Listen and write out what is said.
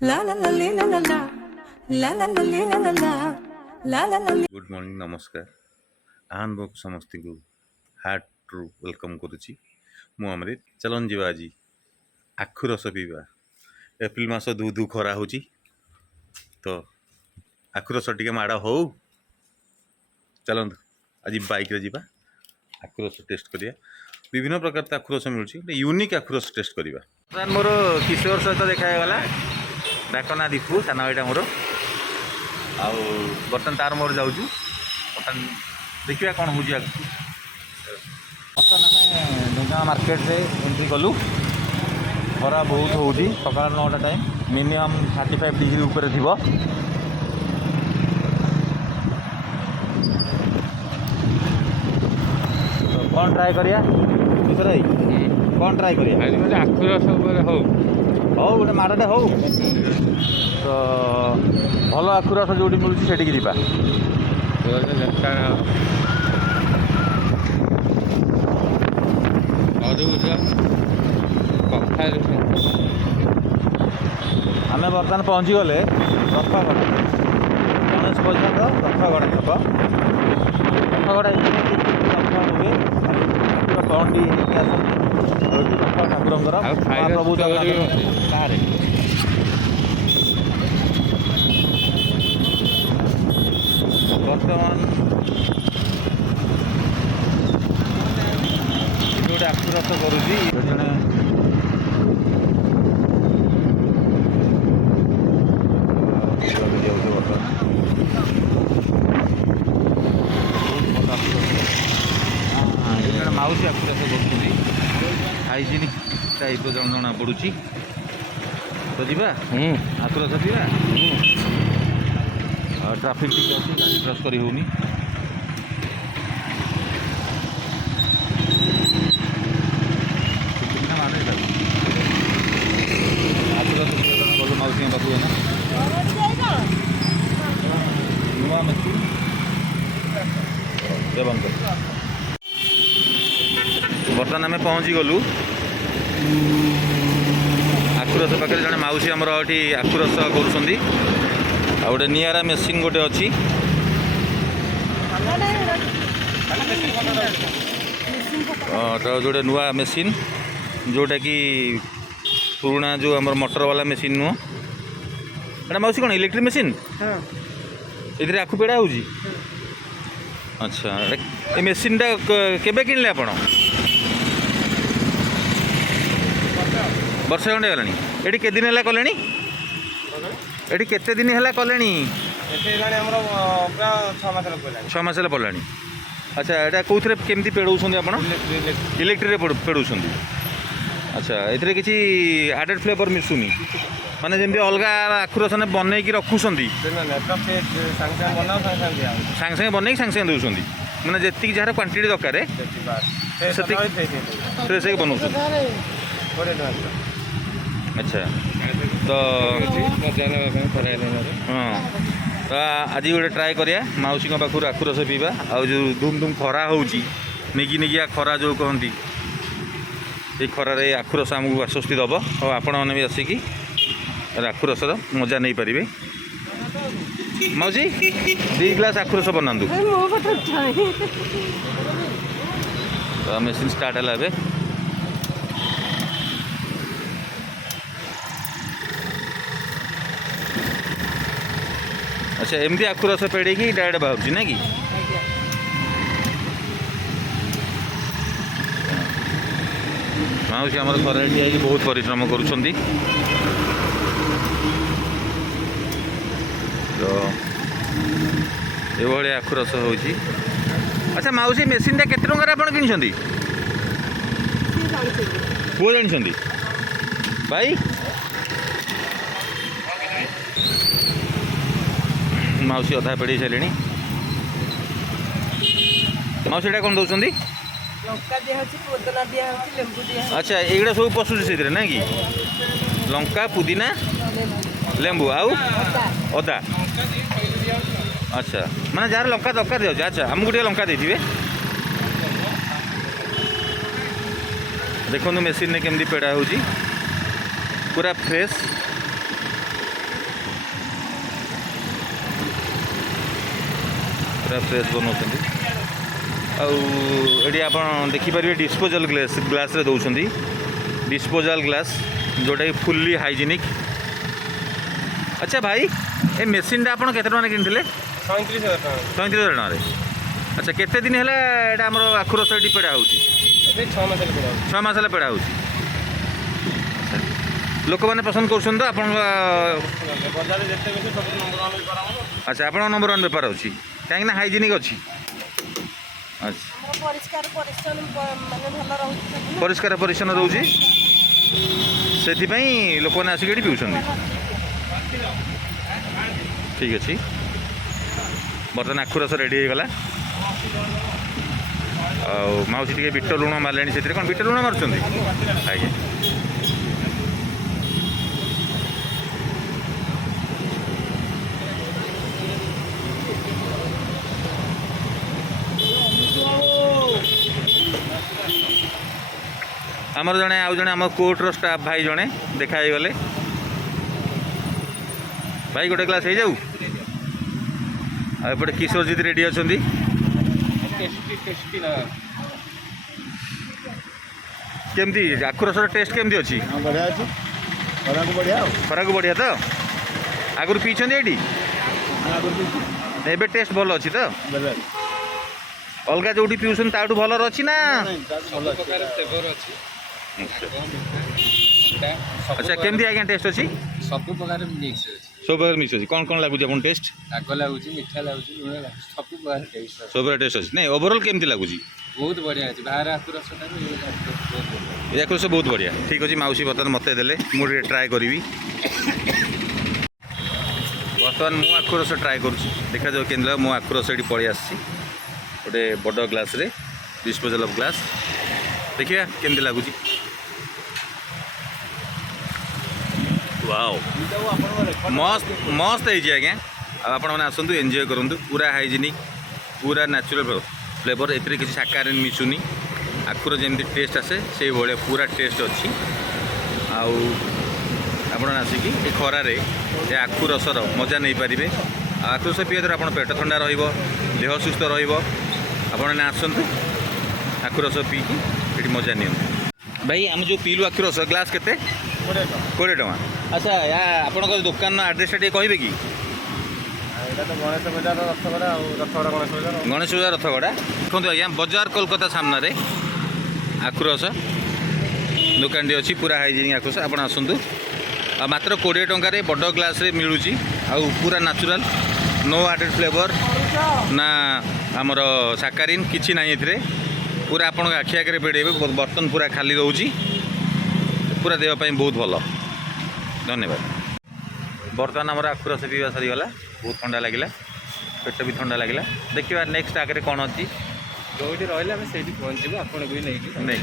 Good morning नमस्कार आहनबक समस्त को हार्ट्रु वेलकम करुच्ची मु अमृत चलन जीवा आज आखु रस पीवा एप्रिल मास धू धू खरा हो तो आखु रस टे माड़ हो चलत आज बाइक रे जीवा आखु रस टेस्ट करिया विभिन्न प्रकार आखु रस मिलूँ यूनिक आखु रस टेस्ट करवा मोर किशोर सहित देखागला डाक ना दीपू सान भाईटा मोर आउ बर्तमान तार मोर जाऊँ बर्तमान देखा कौन हो बर्तमान आम ढेंका मार्केट रे एंट्री कलु खरा बहुत हो सका 9टा टाइम मिनिमम 35 डिग्री ऊपर थी तो कौन ट्राए करिया किशोर भाई कौन ट्राए करिया आखु रस हो गोटे माड़े हो तो भल आखु रस जो मिलूँ से जा आम बर्तमान पहुँची गले रथगढ़ गणेश पर्यटन रथगढ़ छक रथगढ़ हुए पंडी ठाकुर महाप्रभु जगन्नाथ बर्तमान गोटे आखु रस करुँच जड़े माउसी आखु रस कर हाइजेनिक टाइप जना पड़ू तो जीवा आखु रस पीवा ट्राफिक टी अच्छी गाड़ी क्रॉस करी होनी गलु मौसी पाखु नुआ मेसी बर्तमान आम पहुँची गलु आखु रस पाखे जड़े मौसी आमर ये आखु रस कर गोटे निरा मेसीन गोटे अच्छी तो जोटे नुआ मेसीन जोटा कि पुराना जो आम मोटर वाला मेसीन नुह एटा मौसी कौन इलेक्ट्रिक मेसीन ये आखु पेड़ा हो अच्छा ये मेसीन टा केबे किनले आपण वर्षे खंडे गलानी ये के दिन है कले एटी केते दिन है कले 6 मास पड़ा अच्छा यहाँ कौन केमती पेड़ौं आप इलेक्ट्रिक पेड़ौं अच्छा ये किसी आडेड फ्लेवर मिसुनी माने जमी अलग आखु रस बनई रखुं सागे सागे बनई सागे दौरान मैंने जी जार क्वांटिटी दरकार से बनाऊँ अच्छा तो हाँ तो आज गोटे ट्राए करिया मौसी पाखु आखु रस पीवा आ जो धूम धूम खरा हो निगिनिगिया खरा जो कहती ये खरार आखु रस आमको आश्वस्ति दब और आपण मैंने भी आसिकी आखु रसर मजा नहीं पारे मौसी 2 ग्लास आखु रस बनातु तो मेसीन स्टार्ट है अच्छा एमती आखु रस पेड़ की डायरेक्ट बाहर ना कि मौसी आम घर ठिया बहुत परिश्रम करुँच तो ये आखु रस हो अच्छा मौसी मेसीन केते टंकार आप कि पुआ जानी भाई मौसी अधा पेड़ सारे मौसी कौन दौरान अच्छा ये सब पशुच से ना कि लंका पुदीना लेंबू आउ अदा अच्छा माने जार लंका दरकार दिया अच्छा आमको टे लंका देते देखो मेसीन में केमती पेड़ा हो पूरा फ्रेश पूरा फ्रेश बनाऊँ आउे आप देखिपारे डिस्पोजाल ग्लास रे दौरान डिस्पोजाल ग्लास जोटा कि फुल्ली हाइजेनिक। अच्छा भाई ए मेसीन आप केते टका किनी 37,000 टका। अच्छा केते दिन है आम आखु रस ये पेड़ा हो 6 मास पेड़ा हो लोक मैंने पसंद कर आप। अच्छा आप नंबर 1 बेपार अच्छी कहीं हाइजेनिक अच्छी। अच्छा परिष्कार परिच्छन्न रोचे से लोक मैंने आसिक ये पीछे ठीक अच्छे। बर्तमान आखु रस रेडी हो गला माउसी टे बिट लुण मारे से कौन बिट लुण मार्च आज्ञा आमर जड़े आउ जड़े आम कोर्टर स्टाफ भाई जड़े देखा गले भाई गोटे क्लास हो जाऊ आउटे किशोरजीत रेडी अच्छा केमती आखु रसर टेस्ट केमती अच्छी खराक बढ़िया तो आगुरी पीछे ये टेस्ट भल अच्छी तो अलग जो पीऊन ताठू भलर अच्छी ना। अच्छा केमती आज्ञा टेस्ट अच्छी सब प्रकार मिक्स सब प्रकार मिक्स अच्छी कौन कौन लगुच अपन टेस्ट राग लगुच मीठा लगुच लुण लगुच सब प्रकार टेस्ट सब प्रकार टेस्ट अच्छी नहीं ओवरऑल केमती लगुच बहुत बढ़िया अच्छी बाहर आखु रस आखु रस बहुत बढ़िया ठीक अच्छे। माउसी बर्तमान मत देले मुझे ट्राए करी बर्तमान मु आखु रस ट्राए कर देखा जाऊ के मो आखु रस ये पलि आसी गोटे बड़ ग्लास रे डिस्पोजल ऑफ ग्लास देखिए केमती लगुच। वाओ मस्त मस्त है आज्ञा आपण मैंने आसतु एंजॉय करूँ पूरा हाइजेनिक पूरा नेचुरल फ्लेवर ए किसी शाकाहारी मिसुनी आखुर जमी टेस्ट आसे से भाया पूरा टेस्ट अच्छी आपण आसिकी ये खरारे ये आखु रसर मजा नहीं पारे आखु रस पीवा द्वारा आप पेट ठंडा रेह सुस्थ रही आसतु आखु रस पीकी ये मजा नि भाई आम जो पीलु आखु रस ग्लास के 20 टका। अच्छा या आपण दुकान आड्रेस टे कहे कि गणेश बजार रथगड़ा देखो आज्ञा बजार कोलकाता सामने आखु रस दुकान टी अच्छी पूरा हाइजेनिक आखु रस आप आसतु मात्र 20 टकर बड़ ग्लास रे मिलूँ पूरा नेचुरल नो एडेड फ्लेवर ना आमर साकारीन किसी ना ये पूरा आपण आखि आगे पेड़े बर्तन पूरा खाली रोची पूरा देहपाई बहुत भल धन्यवाद। बर्तमान आम आखु रस पीवा सरीगला बहुत ठंडा लगे पेट भी ठंडा लगे देखा नेक्स्ट आगे कौन अच्छी जो रही से पहुँचू आपको नहीं